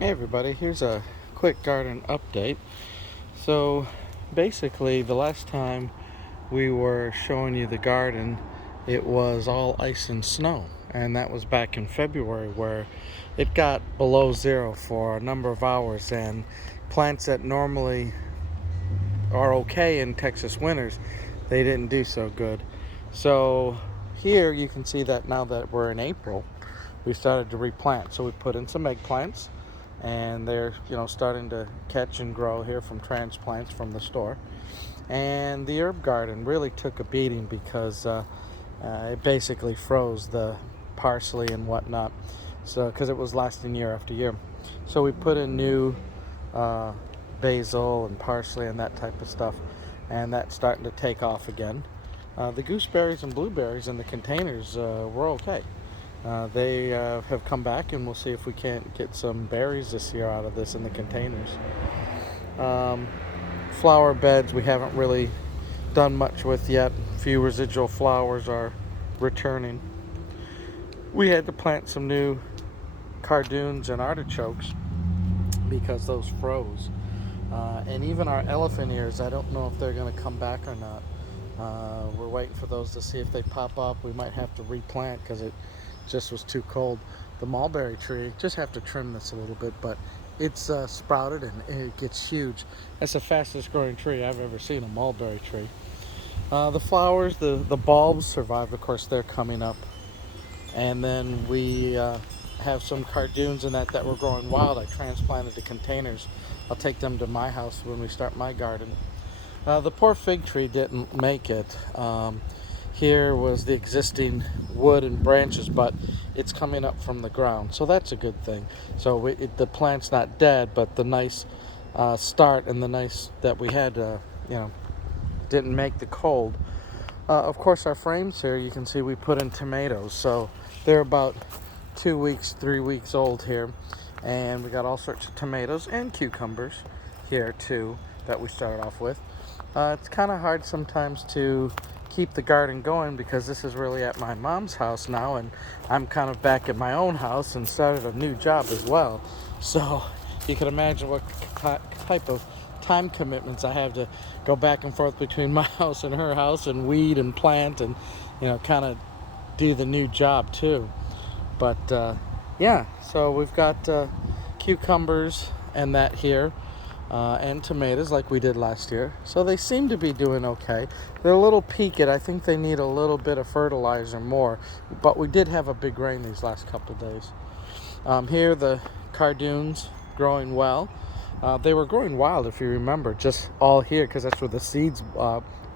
Hey everybody, here's a quick garden update. So basically the last time we were showing you the garden, it was all ice and snow, and that was back in February, where it got below zero for a number of hours, and plants that normally are okay in Texas winters, they didn't do so good. So here you can see that now that we're in April, we started to replant. So we put in some eggplants, and they're starting to catch and grow here from transplants from the store. And the herb garden really took a beating because it basically froze, the parsley and whatnot, so because it was lasting year after year. So we put in new uh, basil and parsley and that type of stuff, and that's starting to take off again. The gooseberries and blueberries in the containers were okay. They have come back, and we'll see if we can't get some berries this year out of this in the containers. Um, Flower beds we haven't really done much with yet. A few residual flowers are returning. We had to plant some new cardoons and artichokes because those froze. And even our elephant ears, I don't know if they're going to come back or not. We're waiting for those to see if they pop up. We might have to replant because it just was too cold. The mulberry tree, just have to trim this a little bit, but it's sprouted and it gets huge. That's the fastest growing tree I've ever seen, a mulberry tree. The flowers, the bulbs survived. Of course, they're coming up. And then we have some cardoons and that were growing wild. I transplanted to containers. I'll take them to my house when we start my garden. The poor fig tree didn't make it. Here was the existing wood and branches, but it's coming up from the ground, so that's a good thing. So the plant's not dead, but the nice start and the nice that we had, didn't make the cold. Of course, our frames here, you can see we put in tomatoes, so they're about 2 weeks, 3 weeks old here, and we got all sorts of tomatoes and cucumbers here too that we started off with. It's kind of hard sometimes to keep the garden going because this is really at my mom's house now, and I'm kind of back at my own house and started a new job as well. So you can imagine what type of time commitments I have to go back and forth between my house and her house and weed and plant and kind of do the new job too. But yeah, so we've got cucumbers and that here, and tomatoes like we did last year. So they seem to be doing okay. They're a little peaked. I think they need a little bit of fertilizer more, but we did have a big rain these last couple of days. Here the cardoons growing well. They were growing wild, if you remember, just all here because that's where the seeds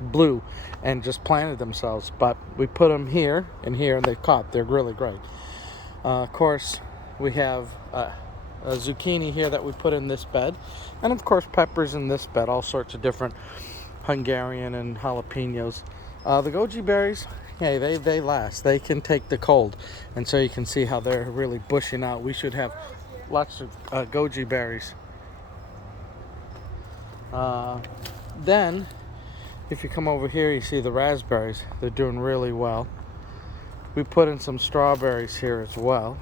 blew and just planted themselves. But we put them here and here, and they've caught. They're really great. Of course, we have a zucchini here that we put in this bed, and of course peppers in this bed, all sorts of different Hungarian and jalapenos. The goji berries, hey, they last. They can take the cold, and so you can see how they're really bushing out. We should have lots of goji berries. Then if you come over here, you see the raspberries. They're doing really well. We put in some strawberries here as well.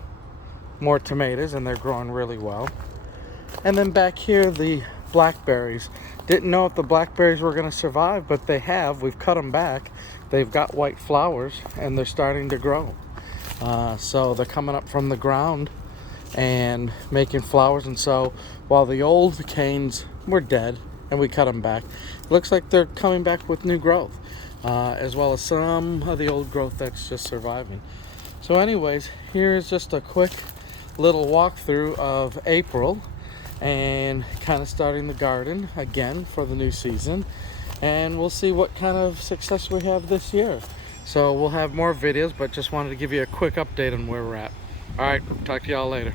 More tomatoes, and they're growing really well. And then back here, the blackberries. Didn't know if the blackberries were going to survive, but they have. We've cut them back. They've got white flowers, and they're starting to grow. So they're coming up from the ground and making flowers. And so while the old canes were dead and we cut them back, it looks like they're coming back with new growth, as well as some of the old growth that's just surviving. So anyways, here's just a quick little walkthrough of April and kind of starting the garden again for the new season, and we'll see what kind of success we have this year. So we'll have more videos, but just wanted to give you a quick update on where we're at. All right, talk to y'all later.